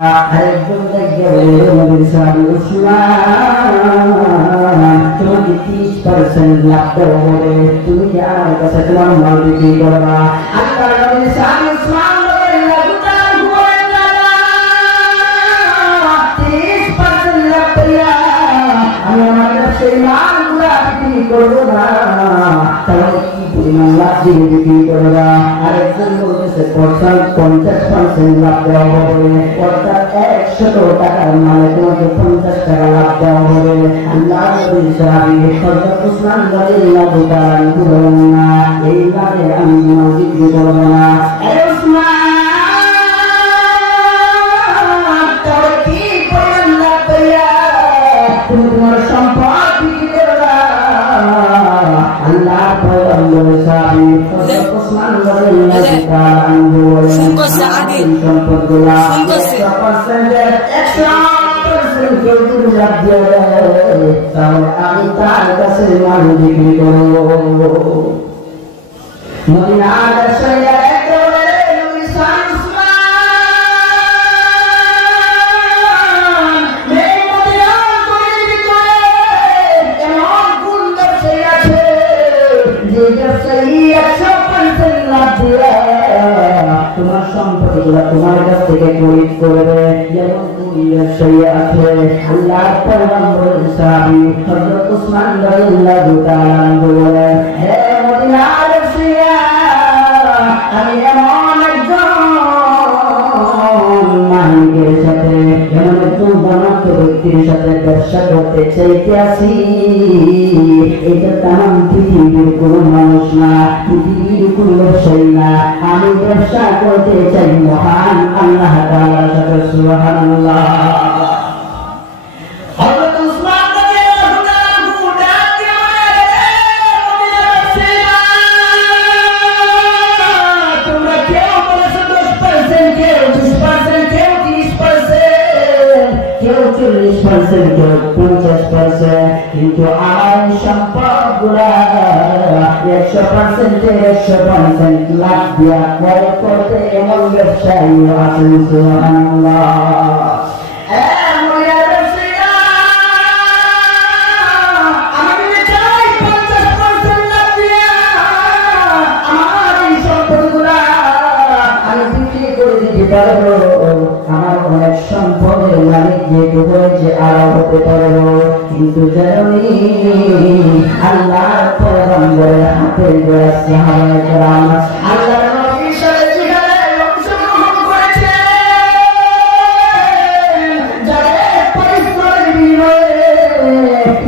আরেকজন দেখবে নবীর সাহাবী উসমান তোমাকে 30% লাভ দেওয়া হবে, তুমি কি আমার কাছে তোমার মাল বিক্রি করবা? আল্লাহ নবীর সাহাবী উসমান রাদিয়াল্লাহু তাআলা বলেন, 30% লাভ দিয়া আমি আমার সেই মালগুলা বিক্রি করবো না, তাহলে কি পরিমাণ লাভ দিয়ে বিক্রি করবা? আরেকজন বলতেছে 50% লাভ দেওয়া হবে, অর্থাৎ 100 টাকার মানে তোমাকে 50 টাকা লাভ দেওয়া হবে। আল্লাহ নবীর সাহাবী হযরত উসমান রাদিয়াল্লাহু তাআলা বলেন না, এই লাভে আমি মাল বিক্রি করব না। এই উসমান, তাহলে কি পরিমাণ লাভ দিয়া তুমি তোমার সম্পদ বিক্রি করবা? আল্লাহ পয়গম্বর সাহাবী হযরত উসমান রাদিয়াল্লাহু তাআলা বলেন, সম্পদগুলা 100% কেউ যদি লাভ দিয়ে দেয়, তাহলে আমি তার কাছে মাল বিক্রি করব। মদিনার ব্যবসায়ীরা একেবারে নবীর সাহাবী উসমান, এই মদিনার গলির ভিতরে এমন কোন ব্যবসায়ী আছে যে ব্যবসায়ী 100% লাভ দিয়ে তোমার সম্পদগুলো তোমার কাছ থেকে খরিদ করবে? যেমন কোন ব্যবসায়ী আছে? আল্লাহর পয়গম্বর সাহাবী হযরত উসমান রাদিয়াল্লাহু তাআলা বলেন, হে মদিনার ব্যবসায়ীরা, আমি এমন একজন মালিকের সাথে, এমন একজন ধনাঢ্য ব্যক্তির সাথে ব্যবসা করতে চাইতে আছি, এটা তাম পৃথিবীর কোনো মানুষ না, পৃথিবীর কোনো ব্যবসায়ী না, আমি ব্যবসা করতে চাই মহান আল্লাহ তাআলার সাথে। সুবহানাল্লাহ। হযরত উসমান রাদিয়াল্লাহু তাআলা ডাক দিয়ে বলেন, তোমরা কেউ বলেছো 10%, কেউ 20%, কেউ 30%, কেউ 40%, কেউ 50%, কিন্তু আমার সম্পদগুলা 100% লাভ দিয়া ক্রয় করতে এমন ব্যবসায়ী আছেন। সুবহানাল্লাহ। আমার অনেক সম্পদের মালিক যেহেতু হয়েছে আরো হতে পারবো, কিন্তু জানি আল্লাহর পয়গম্বরের হাতে গড়া সাহাবায়ে কেরাম আল্লাহর নবীর সাথে জিহাদে অংশগ্রহণ করেছে, যাদের পরিশ্রমের বিনিময়ে,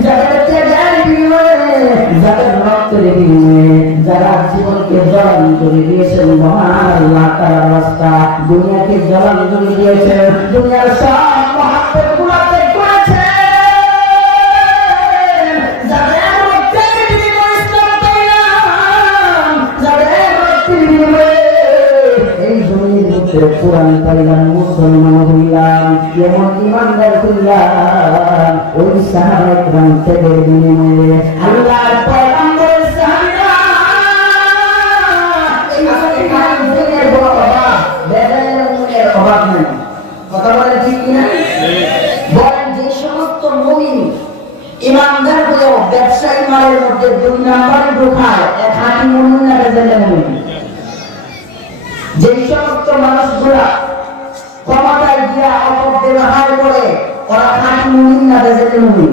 যাদের ত্যাগের বিনিময়ে, যাদের রক্তের বিনিময়ে, যারা জীবনকে জলাঞ্জলি দিয়েছেন মহান আল্লাহ তাআলার রাস্তা, দুনিয়াকে জলাঞ্জলি দিয়েছেন, দুনিয়ার সব মহব্বত গুলো ত্যাগ করেছেন, যাদের রক্তের বিনিময়ে ইসলাম পাইলাম, যাদের রক্তের বিনিময়ে এই জমির মধ্যে কোরআন পাইলাম, মুসলমান হইলাম, এমন ইমানদার হইলাম, ওই সাহাবায়ে কেরাম ত্যাগের বিনিময়ে আল্লাহর পয়গম্বরের সাহাবীরা অভাব নেই। কথা বলে ঠিক কিনা? বলেন, যে সমস্ত মুমিন ইমানদার হয়েও ব্যবসায়ী মালের মধ্যে 2 নম্বরে ঢোকায়, এক হাঁটি মুমিন না বেজালে মুমিন? যে সমস্ত মানুষগুলা ক্ষমতায় গিয়া অপব্যবহার করে, ওরা হাঁটি মুমিন না বেজালে মুমিন?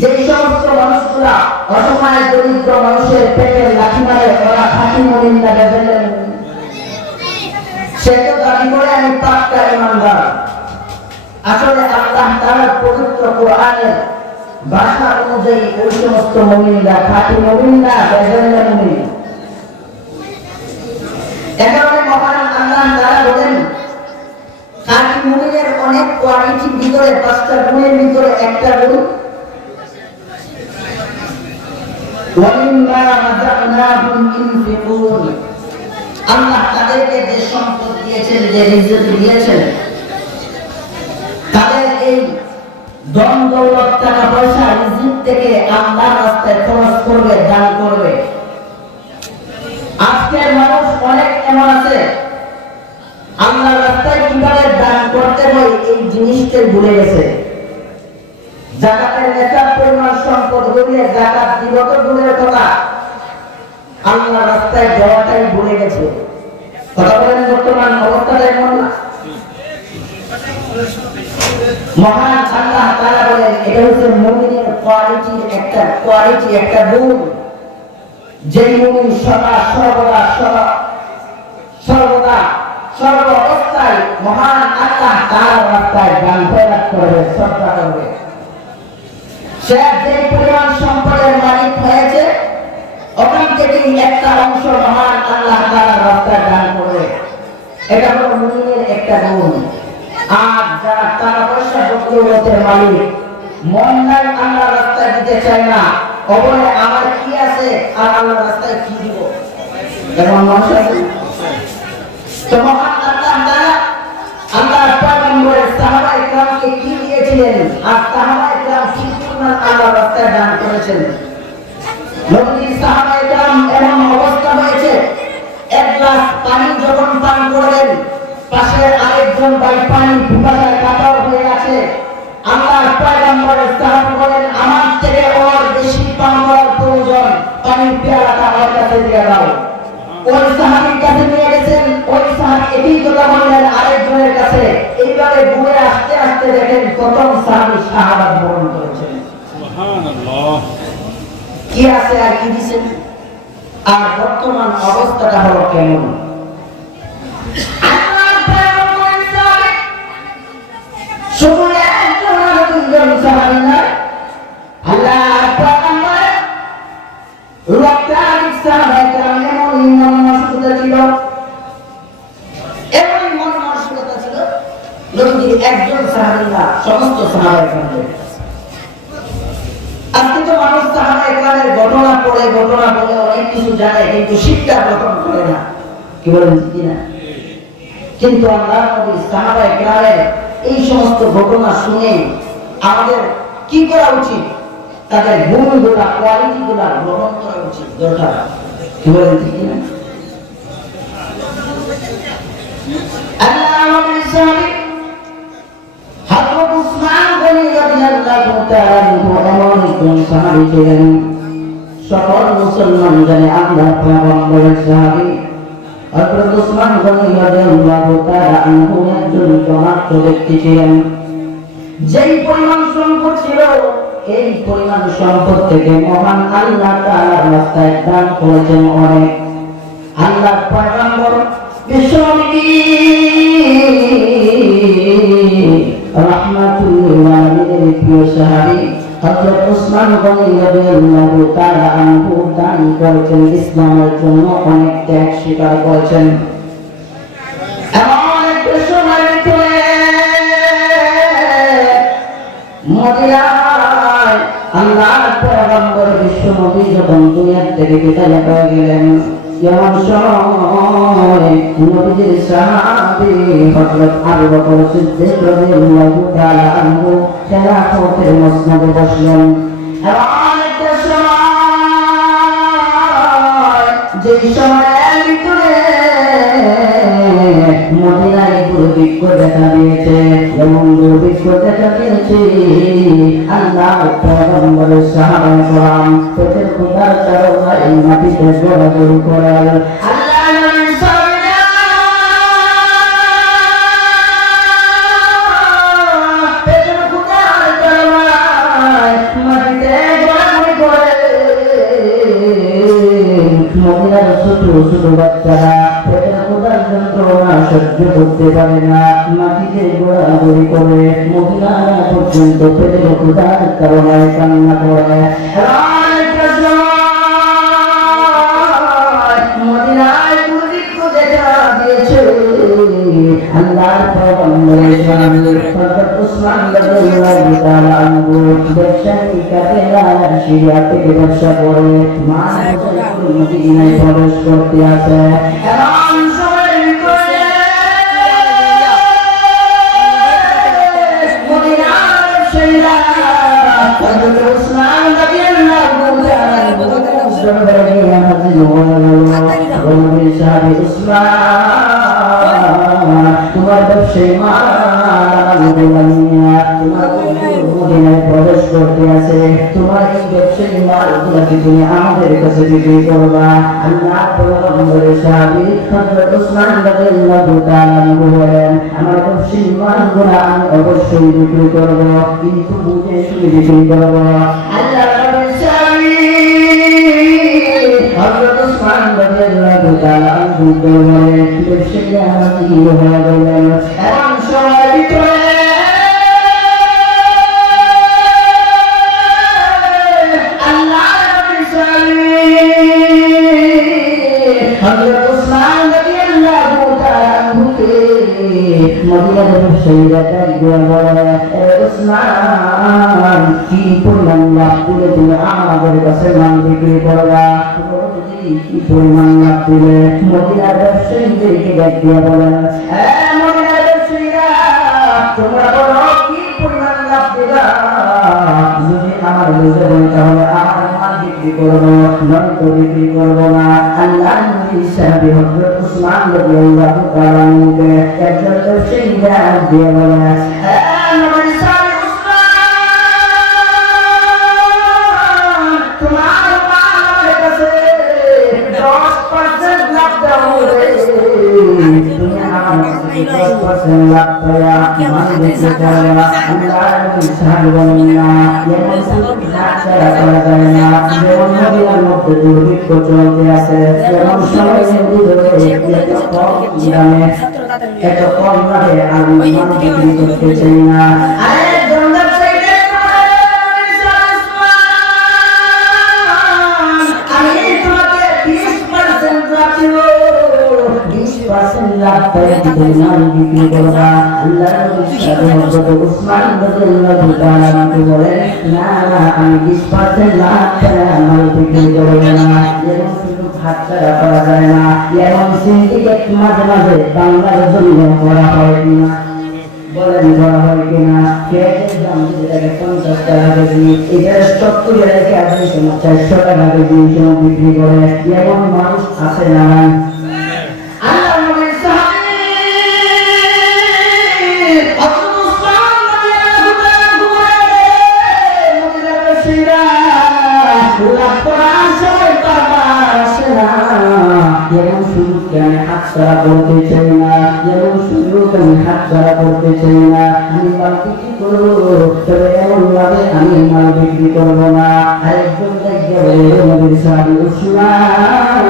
যে সমস্ত মানুষগুলা অসহায় দরিদ্র মানুষের পেটে লাথি মারে, ওরা হাঁটি মুমিন না বেজালে মুমিন? সে তো দাবি করে আমি পাক্কা ইমানদার। আসলে আল্লাহ তাআলার পবিত্র কোরআনের ভাষা অনুযায়ী ওই সমস্ত মুমিনরা খাঁটি মুমিন না বেজালে মুমিন? একারণে মহান আল্লাহ তাআলা বলেন, খাঁটি মুমিনের অনেক কোয়ালিটির ভিতরে, 5টা গুণের ভিতরে একটা গুণ, ওয়ামিম্মা রাযাকনাহুম ইনফিকুন। আল্লাহ তাদেরকে যে সম্পদ দিয়েছেন, যে রিজিক দিয়েছেন, তাদের এই ধন দৌলত টাকা পয়সা রিজিক থেকে আল্লাহর রাস্তায় খরচ করবে, দান করবে। আজকের মানুষ অনেক এমন আছে আল্লাহর রাস্তায় কিভাবে দান করতে সময় এই জিনিসটাই ভুলে গেছে। যাকাতের নেশার পরিমাণ সম্পদ হইলে যাকাত দিব তো দূরের কথা, আল্লাহ রাস্তায় যাওয়াটাই ভুলে গেছে। কথা বলেন, বর্তমান অবস্থাটা এমন না? মহান আল্লাহ তাআলা বলেন এটা হচ্ছে মুমিনের কোয়ালিটি, একটা গুণ। যে মুমিন সর্ব অবস্থায় মহান আল্লাহ তাআলার রাস্তায় গান খয়রাত করবে, সদকা করবে, সে যে পরিমাণ সম্পদের মালিক হয়েছে ওখান থেকে একটা অংশ মহান আল্লাহ তাআলার রাস্তায় দান করবে। এটা হলো মুমিনের একটা গুণ। আর যারা টাকা পয়সা দৌলতের মালিক, মন নাই আল্লাহর রাস্তায় দিতে চায় না, অবলে আমার কি আছে আর আল্লাহর রাস্তায় কি দিব, এমন মানুষ আছে? তো মহান আল্লাহ তাআলা আল্লাহর পয়গম্বরের সাহাবায়ে কেরামকে কি দিয়েছিলেন আর সাহাবায়ে কেরাম কি পরিমাণ আল্লাহর রাস্তায় দান করেছেন। নবীর সাহাবায়ে কেরাম এমন অবস্থা হয়েছে, এক গ্লাস পানি যখন পান করবেন পাশে আরেকজন ভাই পানি পিপাসায় কাতর হয়ে আছে, আল্লাহর পয়গম্বরের সাহাবী বলেন আমার থেকে ওর বেশি পান করার প্রয়োজন, পানির পেয়ালাটা ওর কাছে দিয়ে দাও। ওই সাহাবীর কাছে নিয়ে গেছেন, ওই সাহাবী একই কথা বললেন আরেকজনের কাছে। এইভাবে ঘুরে আসতে আসতে দেখেন প্রথম সাহাবী শাহাদাত বরণ করেছেন। সুবহানাল্লাহ। কি আছে আর কি দিবেন? আর বর্তমান অবস্থাটা হলো কেমন? শুধু একজন আর দুইজন সাহাবী না, আল্লাহর পয়গম্বর লক্ষাধিক সাহাবায়ে কেরাম এমন মন মানসিকতা ছিল, নবীর একজন সাহাবী না, সমস্ত সাহাবায়ে কেরাম। আজকে তো মানুষ সাহাবায়ে কেরামের ঘটনা পড়ে, ঘটনা বলে অনেক কিছু জানে, কিন্তু শিক্ষা গ্রহণ করে না। কি বলেন ঠিক না? কিন্তু আল্লাহর নবী সাহাবায়ে কেরামের এই সমস্ত ঘটনা শুনে আমাদের কি করা উচিত? তাদের গুণগুলা, কোয়ালিটিগুলা গ্রহণ করা উচিত, দরকার। কি বলেন ঠিক না? আল্লাহর নবীর সাহাবী হযরত উসমান গনি রাদিয়াল্লাহু তাআলা আনহু এমন একজন সাহাবী ছিলেন, সকল মুসলমান জানে আল্লাহর পয়গম্বরের সাহাবী হযরত উসমান গনি রাদিয়াল্লাহু তাআলা আনহু একজন জনপ্রিয় ব্যক্তি ছিলেন। যেই পরিমাণ সম্পদ ছিল, এই পরিমাণ সম্পদ থেকে মহান আল্লাহ তাআলার রাস্তায় দান করেছেন অনেক। আল্লাহর পয়গম্বর বিশ্বনবী রাহমাতুল্লিল আলামিনের প্রিয় সাহাবী হযরত উসমান গনি রাদিয়াল্লাহু তাআলা আনহু দান করেছেন, ইসলামের জন্য অনেক ত্যাগ স্বীকার করেছেন। এমন একটা সময় মদিনায় আল্লাহর পয়গম্বর বিশ্বনবী যখন দুনিয়া থেকে বিদায় হয়ে গেলেন, এমন সময় নবীজির সাহাবী হযরত আবু বকর সিদ্দিক রাদিয়াল্লাহু তাআলা আনহু খেলাফতের মসনদে বসলেন। এমন একটা সময়, যে সময়ের ভিতরে মদিনায় দুর্ভিক্ষ দেখা দিয়েছে, এমন দুর্ভিক্ষ দেখা দিয়েছে আল্লাহর পয়গম্বরের সাহাবায়ে কেরাম পেটের ক্ষুধার কারণে এই মাটিতে গড়াগড়ি করেন। আল্লাহর নবীর সাহাবীরা পেটের ক্ষুধার কারণে মাটিতে গড়াগড়ি করে। মদিনার ছোট ছোট বাচ্চারা পেটের ক্ষুধার যন্ত্রণা সহ্য করতে পারে না, মাটিতে গোড়াগড়ি করে মদিনা পর্যন্ত পেটের ক্ষুধার কারণে কান্না করে। মদিনায় দুর্ভিক্ষ দেখা দিয়েছে। আল্লাহর পয়গম্বরের সাহাবী হযরত উসমান রাদিয়াল্লাহু তাআলা আনহু ব্যবসায়ী কাফেলা সিরিয়া থেকে ব্যবসা করে মদিনায় প্রবেশ করতে আসে। এমন সময় মদিনার সেরা হযরত উসমান রাদিয়াল্লাহু তাআলা আনহু তোমার ব্যবসায়ী মাল তোমার মদিনায় প্রবেশ করতে আছে, তোমার এই ব্যবসায়ী মালগুলোকে তুমি আমাদের কাছে বিক্রি করবা। আল্লাহ পয়গম্বরের সাহাবী হযরত উসমান রাদিয়াল্লাহু তাআলা আনহু বলেন, আমার ব্যবসায়ী মালগুলো আমি অবশ্যই বিক্রি করব, কিন্তু বুঝে শুনে বিক্রি করব। আল্লাহ নবীর সাহাবী হযরত উসমান রাদিয়াল্লাহু তাআলা আনহু বলেন, ব্যবসায়ী আমার কি হয়ে গেলেন? এমন সময় ভিতরে মদিনার ব্যবসায়ীরা ডাকিয়া বলে, উসমান কি পরিমাণ লাভ দিলে তুমি আমাদের কাছে মাল বিক্রি করবা? কি পরিমাণ লাভ দিলে? মদিনার ব্যবসায়ীদেরকে ডাকিয়া বলেন, মদিনার ব্যবসায়ীরা তোমরা বলো কি পরিমাণ লাভ দিবা? যদি আমার বুঝে বলি তাহলে আমার মাল বিক্রি করবো, নয়তো বিক্রি করবো না। আল্লাহ নবী সাহাবী হযরত উসমান রাদিয়াল্লাহু তাআলা আনহুকে একজন ব্যবসায়ী ডাক দিয়ে বলে, নবী সাহাবী উসমান, তোমার মাল আমার কাছে 10% লাভ দাও রে। তুমি আমার কাছে 10% লাভ দেয়া মাল বিক্রি করবা। আল্লাহ নবী সাহাবী বলেন, না, এমন হাতছাড়া করা যায় না। যেমন মদিনার মধ্যে দুর্ভিক্ষ চলতে আছে, এমন সময় এত কম দামে আমি মাল বিক্রি করতে চাই না। হাতছাড়া করা যায় না। এমন সিন্ডিকেট মাঝে মাঝে বাংলার জন্য করা হয় কিনা বলেন, করা হয় কিনা? পেঁয়াজের দাম যেটাকে 50 টাকা কেজি, এটা 70 রেখে আপনি 400 টাকা কেজি বিক্রি করে, এমন মানুষ আছে না? যেমন সুযোগকে আমি হাতছাড়া করতে চাই না, যেমন সুযোগ আমি হাতছাড়া করতে চাই না। আমি মাল বিক্রি করবো, তবে এমন ভাবে আমি মাল বিক্রি করবো না। আরেকজন নবীর সাহাবী উসমান,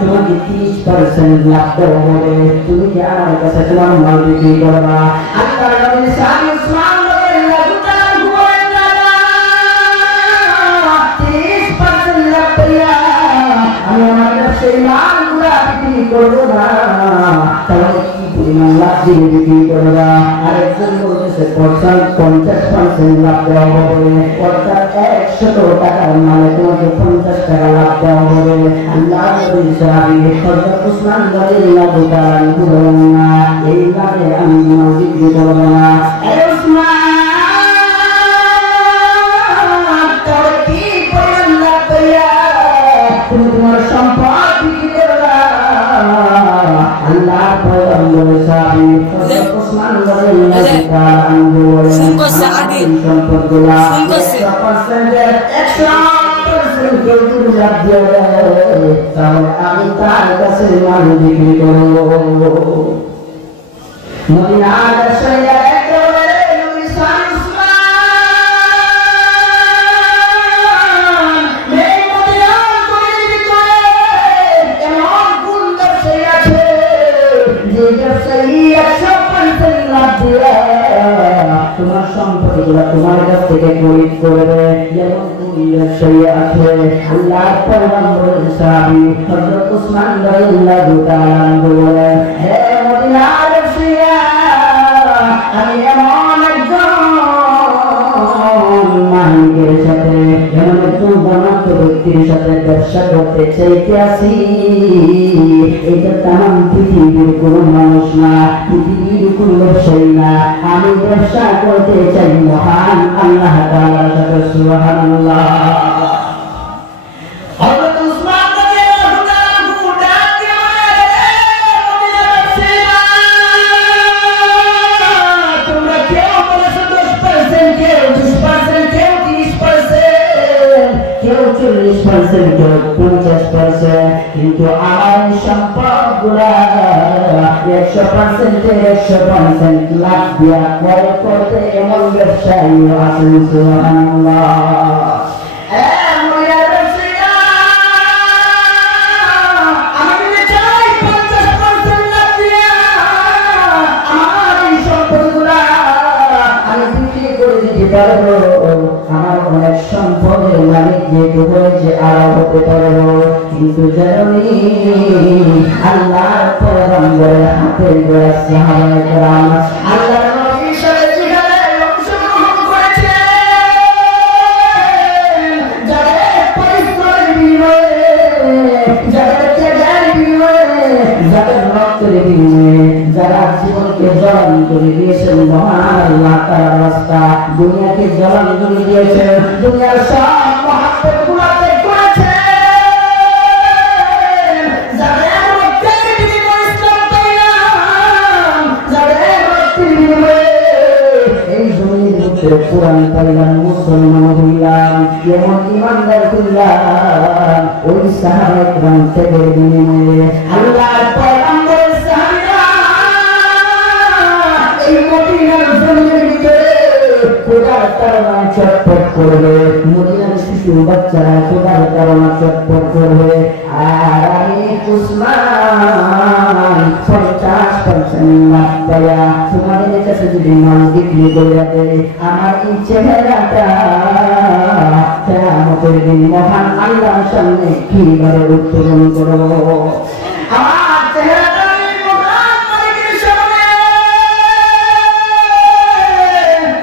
তোমাকে 30% লাভ দেওয়া হবে, তুমি কি আমার কাছে তোমার মাল বিক্রি করবা? আল্লাহ নবীর সাহাবী উসমান রাদিয়াল্লাহু তাআলা বলেন, 30% লাভ পেয়া আমি আমার সেই মালগুলা বিক্রি করবো না। তাহলে কি পরিমাণ লাভ দিয়ে বিক্রি করবা? আরেকজন বলতেছে 50% লাভ দেওয়া হবে, অর্থাৎ 100 টাকার মালে তোমাকে 50 টাকা লাভ দেওয়া হবে। আল্লাহ নবীর সাহাবী হযরত উসমান রাদিয়াল্লাহু তাআলা আনহু বলেন, না, এই লাভে আমি মাল বিক্রি করবো না। তুমি তোমার সম্পদ বিক্রি করবা। আল্লাহ পয়গম্বরের সাহাবী হযরত উসমান রাদিয়াল্লাহু তাআলা আনহু বলেন, সম্পদগুলা 100% যদি লাভ দিয়ে দেয়, তাহলে আমি তার কাছে মাল বিক্রি করবো। মদিনার ব্যবসায়ীরা তোমার সম্পত্তিগুলো তোমার কাছ থেকে খরিদ করবে। যেমন কোন ব্যবসায়ী আছে, আল্লাহর পয়গম্বর সাহাবী হযরত উসমান রাদিয়াল্লাহু তাআলা আনহু বলেন, হে মদিনার ব্যবসায়ীরা, আমি এমন একজন মালিকের সাথে, এমন একজন ধনাঢ্য ব্যক্তির সাথে ব্যবসা করতে চাইতে আছি। এটা তাম পৃথিবীর কোন মানুষ না, পৃথিবীর কোন ব্যবসায়ী না, আমি ব্যবসা করতে চাই মহান আল্লাহ তাআলার সাথে। সুবহানাল্লাহ। 40% 50%, কিন্তু আমার সম্পদগুলা 100% লাভ দিয়া ক্রয় করতে এমন ব্যবসায়ী আছেন। সুবহানাল্লাহ। আমার অনেক সম্পদের মালিক যেহেতু হয়েছে আরো হতে পারবো, কিন্তু জানি আল্লাহর পয়গম্বরের হাতের গোড়া সাহাবায়ে কেরাম আল্লাহর নবীর সাথে জিহাদে অংশগ্রহণ করেছে। যাদের পরিশ্রমের বিনিময়ে, যাদের ত্যাগের বিনিময়ে, যাদের রক্তের বিনিময়ে, যারা জীবনকে জ্বলন করে দিয়েছেন মহান আল্লাহ তাআলার রাস্তা, দুনিয়াকে জ্বলন করে দিয়েছেন, দুনিয়ার সব মহব্বত গুলাতে করেছে। যাদের রক্তের বিনিময়ে ইসলাম পাইলাম, যাদের রক্তের বিনিময়ে এই জমির মধ্যে কোরআন পাইলাম, মুসলমান হইলাম, এমন ইমানদার হইলাম, ওই সাহাবায়ে কেরাম ত্যাগের বিনিময়ে আল্লাহর পয়গম্বরের সাহাবীরা এই মদিনার জমিনের ভিতরে খোদার তাড়না চটপট করবে, মদিনার শিশু বাচ্চারা খোদার তাড়না চটপট করবে। আর আমি উসমান 50% লাভ পাইয়া তোমাদের কাছে যদি মাল বিক্রি করে দেয়, আমার এই চেহারাটা কিয়ামতের দিন মহান আল্লাহর সামনে কিভাবে উত্তোলন করব? আমার চেহারাটা মহান মালিকের সামনে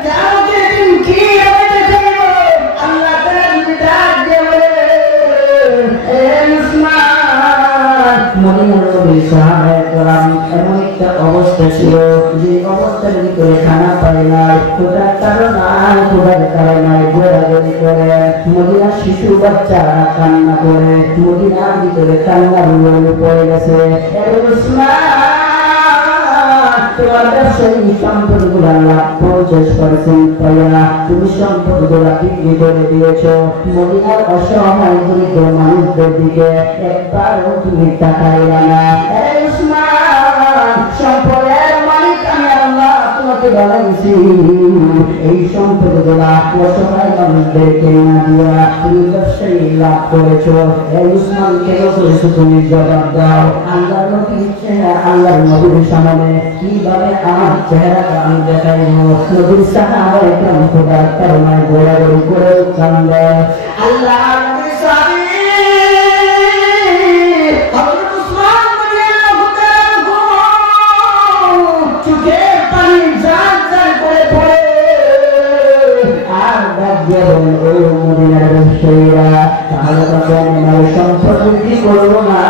কিয়ামতের দিন কিভাবে দেখাইব? আল্লাহ তাআলা ডাক দেবে, এ উসমান, মদিনার নবী সাহাবায়ে কেরাম এমন একটা অবস্থা ছিল যে অবস্থার ভিতরে খানা পায় না, খোদার তাড়নায় ঘোরাঘুরি করে, মদিনার শিশু বাচ্চারা কান্না করে, মদিনার ভিতরে কান্নার রোল পড়ে গেছে। তোমার ব্যবসায়ী সম্পদগুলা লাভ 50% পাইয়া তুমি সম্পদগুলা বিক্রি করে দিয়েছ, মদিনার অসহায় দরিদ্র মানুষদের দিকে একবারও তুমি তাকাইলা না। এই উসমান, সম্পদের মালিক আমি আল্লাহ তোমাকে বানাইছি, এই সম্পদগুলা অসহায় মানুষদেরকে না দিয়া তুমি ব্যবসায়ী লাভ করেছো। এই উসমান কেন করেছো তুমি জবাব দাও। আল্লাহর নবীর চেহারা, আল্লাহর নবীর সামনে কিভাবে আমার চেহারাটা আমি দেখাইব? নবীর সাহাবায়ে কেরাম খোদার তাড়নায় ঘোরাঘুরি করে কান্দে। আল্লাহর নবীর সাহাবী হযরত উসমান রাদিয়াল্লাহু তাআলা চোখে পানি জার জার করে পড়ে আর ডাক দিয়ে বলেন, ও মদিনার ব্যবসায়ীরা, তাহলে তো আমার সম্পদ বিক্রি করবো না,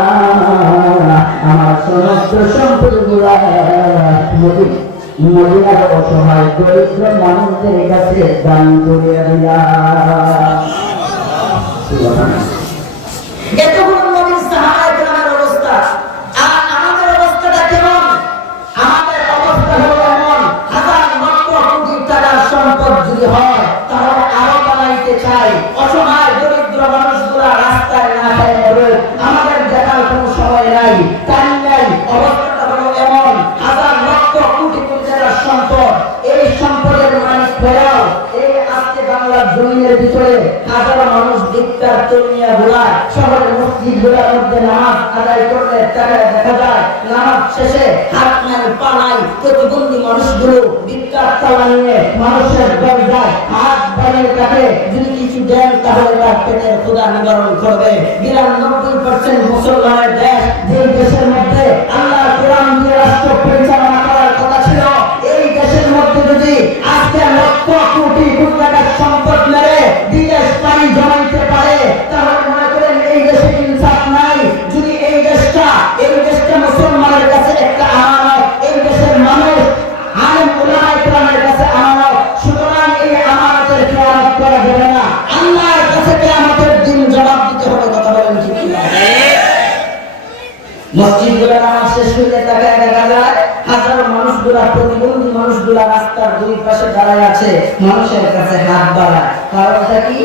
আমার সমস্ত সম্পদগুলা মদিনার অসহায় দরিদ্র মানুষদের কাছে দান করে দিলাম। এতগুলো নবীর সাহাবায়ে কেরামের অবস্থা, আর আমাদের অবস্থাটা কেমন? আমাদের অবস্থা হলো এমন, হাজার লক্ষ কোটি টাকার সম্পদ যদি হয় তাহলে আরো বানাইতে চাই। অসহায় দরিদ্র মানুষগুলা রাস্তায় না খায় মরে, আমাদের দেখার কোনো সময় নাই, টাইম নাই। অবস্থাটা হলো এমন, হাজার লক্ষ কোটি কোটি টাকার সম্পদ, এই সম্পদের মালিক হয়েও এই আজকে বাংলার জমিনের ভিতরে হাজার মানুষ ভিক্ষার চলিয়া ঘোরায়। শহরের মসজিদগুলোর মধ্যে নামাজ আদায় করলে দেখা যায় নামাজ শেষে হাত নাই পা নাই প্রতিবন্ধী মানুষগুলো ভিক্ষার তালা নিয়ে মানুষের দরজায় হাত বাড়িয়ে থাকে, যদি কিছু দেন তাহলে তার পেটের ক্ষুধা নিবারণ করবে। 92% মুসলমানের দেশ, যে দেশের মধ্যে আল্লাহর কোরআন দিয়ে রাষ্ট্র পরিচালনা করার কথা ছিল, এই দেশের মধ্যে যদি আজকে লক্ষ কোটি কোটি টাকার সম্পদ মেরে বিদেশ পানি জমাইতে পারে, তাহলে মনে করেন এই দেশে ইনসাফ নাই। যদি এই দেশটা মুসলমানের কাছে একটা আমানত, এই দেশের মানুষ আলেম উলামায়ে কেরামের কাছে আমানত, সুতরাং এই আমানতের খেয়ানত করা যাবে না। আল্লাহর কাছে কিয়ামতের দিন জবাব দিতে হবে। কথা বলেন ঠিক কি না? মসজিদগুলো নামাজ শেষ হইলে দেখা যায় হাজার মানুষগুলা, প্রতিবন্ধী মানুষগুলা রাস্তার দুই পাশে দাঁড়ায় আছে, মানুষের কাছে হাত বাড়ায়। কারণটা কি?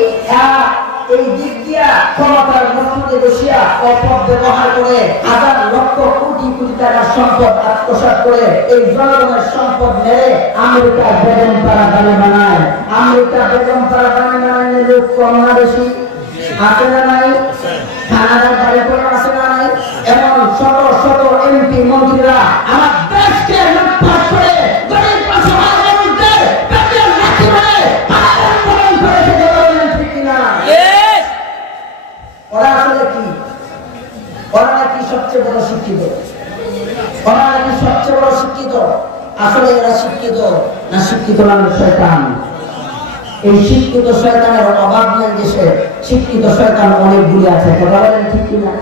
এই দিক দিয়া ক্ষমতার মসনদে বসিয়া অপর ব্যবহার করে হাজার লক্ষ কোটি কোটি টাকার সম্পদ আত্মসাৎ করে এই জনগণের সম্পদ মেরে আমেরিকা বেগম পাড়া বানিয়ে বানায়। আমেরিকা বেগম পাড়া বানিয়ে বানায় লোক কম না বেশি আছে না নাই? কানাডার বাড়ি করে আছে না নাই? এমন শত শত এমপি মন্ত্রীরা আমার দেশকে লুটপাট করে গরিব অসহায় মানুষদের পেটে লাথি মেরে পাগল পাগল করেছে। বলেন ঠিক কিনা? ওরা আসলে কি? ওরা নাকি সবচেয়ে বড় শিক্ষিত? ওরা নাকি সবচেয়ে বড় শিক্ষিত? আসলে এরা শিক্ষিত না শিক্ষিত নামের শয়তান? এই শিক্ষিত শয়তানের অভাব নেই দেশে। শিক্ষিত শয়তান অনেকগুলি আছে। কথা বলেন ঠিক কিনা?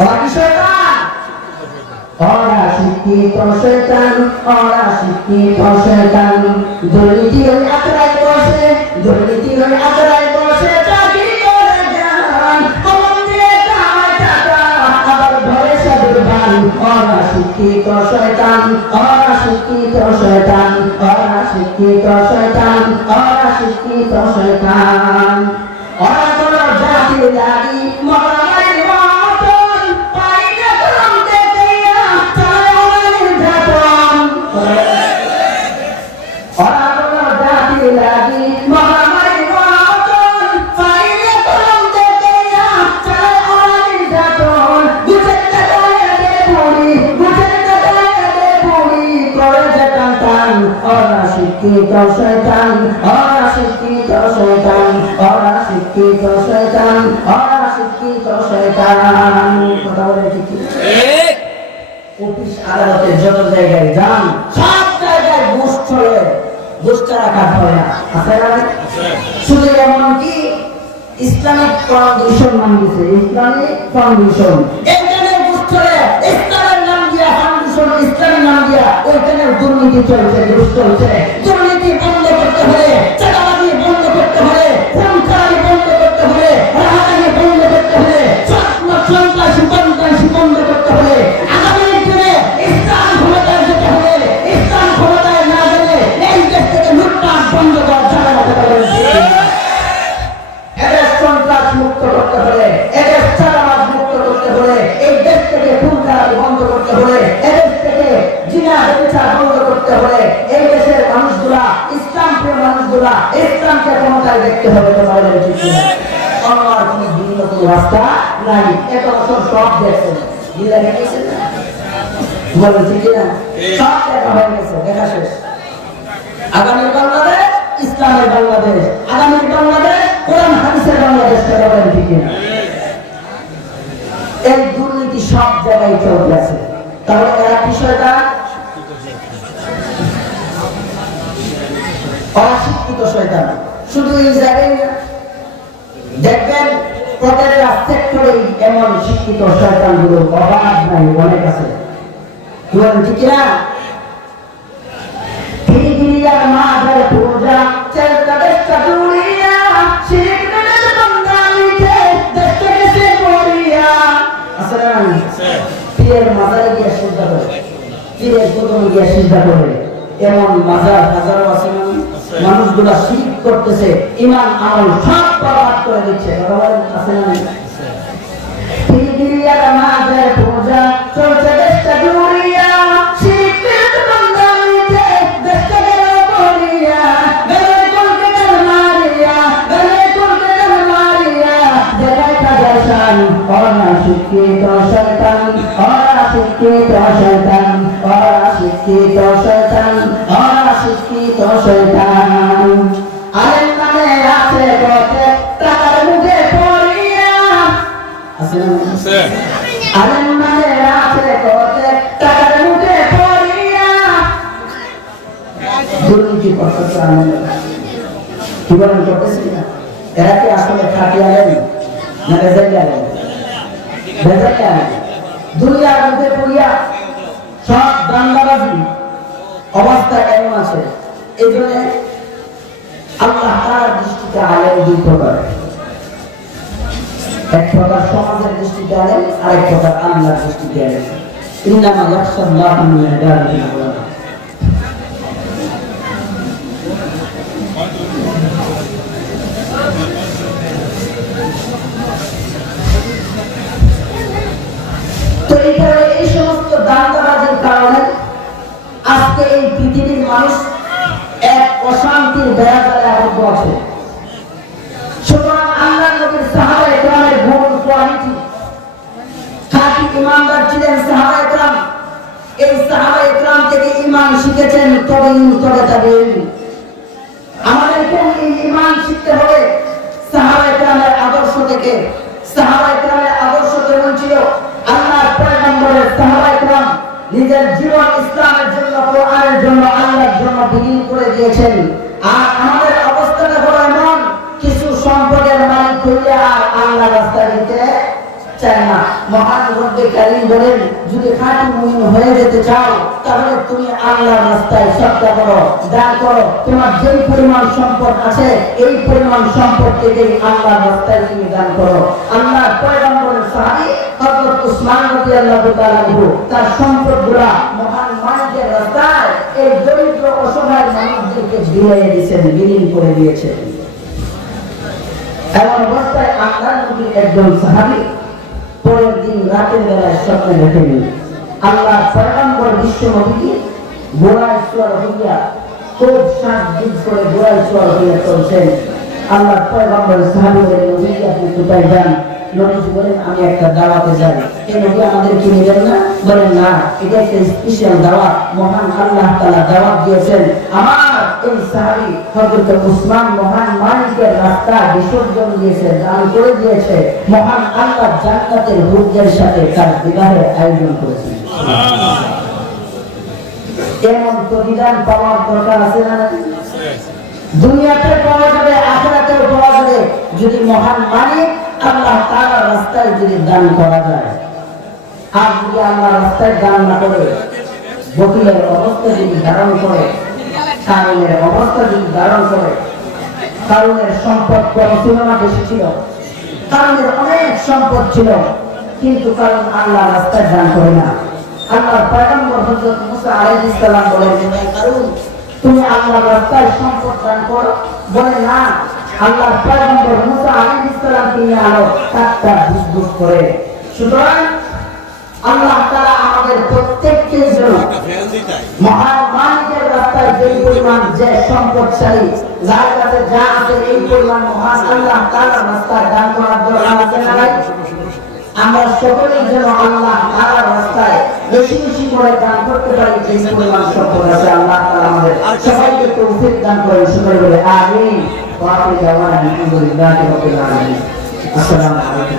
ওরা কি শয়তান? ওরা শিক্ষিত শয়তান, ওরা শিক্ষিত শয়তান। দুর্নীতি হয়ে আচরায় বসে, দুর্নীতি হয়ে আচরায় বসে, চাকরি করে যান, কলম দিয়ে কামায় টাকা, আবার ঘরে সাধুর বান। ওরা শিক্ষিত শয়তান, ওরা শিক্ষিত শয়তান, ওরা শিক্ষিত শয়তান, ওরা শিক্ষিত শয়তান। ওরা কোন জাতির লাগি মরামারি মতন, পাইলে কলম দেখিয়া চায় ওরা নির্যাতন। ওরা কোন জাতির লাগি মরামারি মতন, পাইলে কলম দেখিয়া চায় ওরা নির্যাতন। গুছের টাকায় দে পুরি, গুছের টাকায় দে পুরি, করে যে টান টান। ওরা শিক্ষিত শয়তান, ওরা শিক্ষিত শয়তান, ওরা শিক্ষিত শয়তান, ওরা শিক্ষিত শয়তান। কথা বলে ঠিক? অফিস আদালতে যত জায়গায় যান সব জায়গায় ঘুষ চলে। ঘুষ ছাড়া কাজ হয় না। আছে না? শুধু এমনকি ইসলামিক ফাউন্ডেশন নাম দিয়েছে, ইসলামিক ফাউন্ডেশন, এখানে ঘুষ চলে। ইসলামের নাম দিয়া ফাউন্ডেশন, ইসলামের নাম দিয়া ওইখানে দুর্নীতি চলছে, ঘুষ চলছে। দুর্নীতি বন্ধ করতে হবে, চাঁদাবাজি বন্ধ করতে হবে, খুন-খারাপি বন্ধ করতে হবে, রাহাজানি বন্ধ করতে হবে, সন্ত্রাসী বন্ধ করতে হবে। আগামী দিনে ইসলাম ক্ষমতায় যেতে হবে। ইসলাম ক্ষমতায় না গেলে এই দেশ থেকে লুটপাট বন্ধ করা যাবে না। এদের সন্ত্রাস মুক্ত করতে হবে, এদের চাঁদাবাজ মুক্ত করতে হবে, এই দেশ থেকে খুন-খারাপি বন্ধ করতে হবে, এদেশ থেকে জিনা ব্যভিচার বন্ধ করতে হবে। এই দেশের মানুষগুলা, ইসলাম প্রিয় মানুষগুলা ইসলামকে ক্ষমতায় দেখতে হবে। তো বলেন ঠিক কিনা? আমার কোনো ভিন্ন কোনো রাস্তা নাই। এত বছর সব দেখছেন, জিলা দেখেছেন না? বলেন ঠিক কিনা? সব দেখা হয়ে গেছে, দেখা শেষ। আগামীর বাংলাদেশ ইসলামের বাংলাদেশ, আগামীর বাংলাদেশ কোরআন হাদিসের বাংলাদেশ। কথা বলেন ঠিক কিনা? এই দুর্নীতি সব জায়গায় চলতে আছে। তাহলে এরা কি শয়তান? অশিক্ষিত শয়তান। শুধু এই জায়গায় না, দেখবেন প্রত্যেকটা সেক্টরেই এমন শিক্ষিত শয়তানগুলো অভাব নাই, অনেক আছে। বলেন ঠিক কিনা? হিজরিয়ার মাঝে পূজা চলতা দেশটা দুনিয়া, শিরকের বান্দা মিঠে দেশটা গেছে মরিয়া। আসসালাম পীরের মাজারে গিয়ে সিজদা করে, পীরের কদমে গিয়ে সিজদা করে। এমন মাজার হাজারো আছে না? মানুষগুলা শিরক করতেছে, ঈমান আমল সব বরবাদ করে দিচ্ছে। কথা বলেন আছে না? হিজরিয়ার মাঝে পূজা চলছে দেশটা দুনিয়া, শিরকের বান্দা মিঠে দেশটা গেল মরিয়া। গেলে কলকাতার মারিয়া, গেলে কলকাতার মারিয়া, জায়গায় কাজার শান। ওরা শিক্ষিত শয়তান, ওরা শিক্ষিত শয়তান, ওরা শিক্ষিত শয়তান, ওরা শিক্ষিত শয়তান। আলেম নামে আছে পথে টাকার মুখে পড়িয়া। আছে না? আলেম নামে আছে পথে টাকার মুখে পড়িয়া। দুর্নীতি করতেছে আলেম, কি বলেন করতেছি না? এরা কি আসলে খাঁটি আলেম না বেজালি আলেম? বেজালি আলেম। দুনিয়ার মধ্যে পড়িয়া সব দাঙ্গাবাজি অবস্থা কেমন আছে? এই জন্য আল্লাহ তার দৃষ্টিতে আলেম দুই প্রকার। এক প্রকার সমাজের দৃষ্টিতে আলেম, আরেক প্রকার আল্লাহর দৃষ্টিতে আলেম। ইন্নামা ইয়াখশাল্লাহু মিন ইবাদিহিল উলামা। এই পৃথিবীর মানুষ এক অশান্তির বেড়াজালে আবদ্ধ আছে। সুতরাং আল্লাহর নবীর সাহাবায়ে কেরামের গুণ কোয়ালিটি খাঁটি ঈমানদার ছিলেন সাহাবায়ে কেরাম। এই সাহাবায়ে কেরাম থেকে ঈমান শিখেছেন তবে তাবেঈন। আমাদেরকে এই ঈমান শিখতে হবে সাহাবায়ে কেরামের আদর্শ থেকে। সাহাবায়ে কেরামের আদর্শ কেমন ছিল? আল্লাহর পয়গম্বরের সাহাবায়ে কেরাম নিজের জীবন ইসলামের জন্য, কোরআনের জন্য, আল্লাহর জন্য বিলীন করে দিয়েছেন। আর আমাদের অবস্থাটা হলো এমন, কিছু সম্পদের মালিক হইলে আর আল্লাহর রাস্তায় দিতে চায় না। মহান রব্বে কারীম বলেন, যদি খাঁটি মুমিন হয়ে যেতে চাও তাহলে তুমি আল্লাহর রাস্তায় সদকা করো, দান করো। তোমার যেই পরিমাণ সম্পদ আছে এই পরিমাণ সম্পদ থেকে আল্লাহর রাস্তায় তুমি দান করো। আল্লাহর পয়গম্বরের সাহাবী হযরত উসমান রাদিয়াল্লাহু তাআলা আনহু তার সম্পদগুলো মহান মালিকের রাস্তায় এই দরিদ্র অসহায় মানুষদেরকে বিলিয়ে দিয়েছেন, বিলীন করে দিয়েছেন। এমন অবস্থায় আল্লাহর নবীর একজন সাহাবী পরের দিন রাতের বেলায় স্বপ্নে দেখেন আল্লাহর পয়গম্বর বিশ্ব নবীকে ঘোড়ায় সওয়ার হইয়া খুব সাজগোজ করে ঘোড়ায় সওয়ার হইয়া চলছেন। আল্লাহর পয়গম্বর সাহাবী বলেন, নবী আপনি কোথায় যান? নবীজি বলেন, আমি একটা দাওয়াতে যাই। এই নবী আমাদের কি নিলেন না? বলেন না, এটা একটা স্পেশাল দাওয়াত। মহান আল্লাহ তাআলা দাওয়াত দিয়েছেন। আমার এই সাহাবী হযরত উসমান মহান মালিকের রাস্তা বিসর্জন দিয়েছে, দান করে দিয়েছে। মহান আল্লাহ জান্নাতের হুরদের সাথে তার বিবাহের আয়োজন করেছেন। এমন প্রতিদান পাওয়ার দরকার আছে না? দুনিয়াতে পাওয়া যাবে, আখিরাতেও পাওয়া যাবে যদি মহান মালিক আল্লাহ তাআলার রাস্তায় যদি দান করা যায়। আর যদি আল্লাহর রাস্তায় দান না করে, বকিলের অবস্থা যদি ধারণ করে, কারণের অবস্থা যদি ধারণ করে, কারণের সম্পদ কম ছিল না, বেশি ছিল? কারণের অনেক সম্পদ ছিল, কিন্তু কারণ আল্লাহর রাস্তায় দান করে না। আল্লাহর পয়গম্বর হযরত মুসা আলাইহিস সালাম বলেন, কারণ তুমি আল্লাহর রাস্তায় সম্পদ দান করো? বলে না, আল্লাহর পয়গম্বর মুসা আলাইহিস সালাম তিনি আলো তাকটা বুঝ করে। সুতরাং আল্লাহ তাআলা আমাদের প্রত্যেককের জন্য মহান মালিকের রাস্তায় যে পরিমাণ যে সম্পদশালী যার কাছে যা আছে এই পরিমাণ মহান আল্লাহ তাআলার রাস্তায় দান করার দরকার আছে না? আমরা সকলেই যেন আল্লাহ তাআলার রাস্তায় বেশি বেশি করে দান করতে পারি। যে পরিমাণ সম্পদ আছে আল্লাহ তাআলা আমাদের সবাইকে তৌফিক দান করেন। সকলে বলে আমিন। ওয়া আখিরু দাওয়ানা আলহামদুলিল্লাহি রাব্বিল আলামিন। আসসালামু আলাইকুম।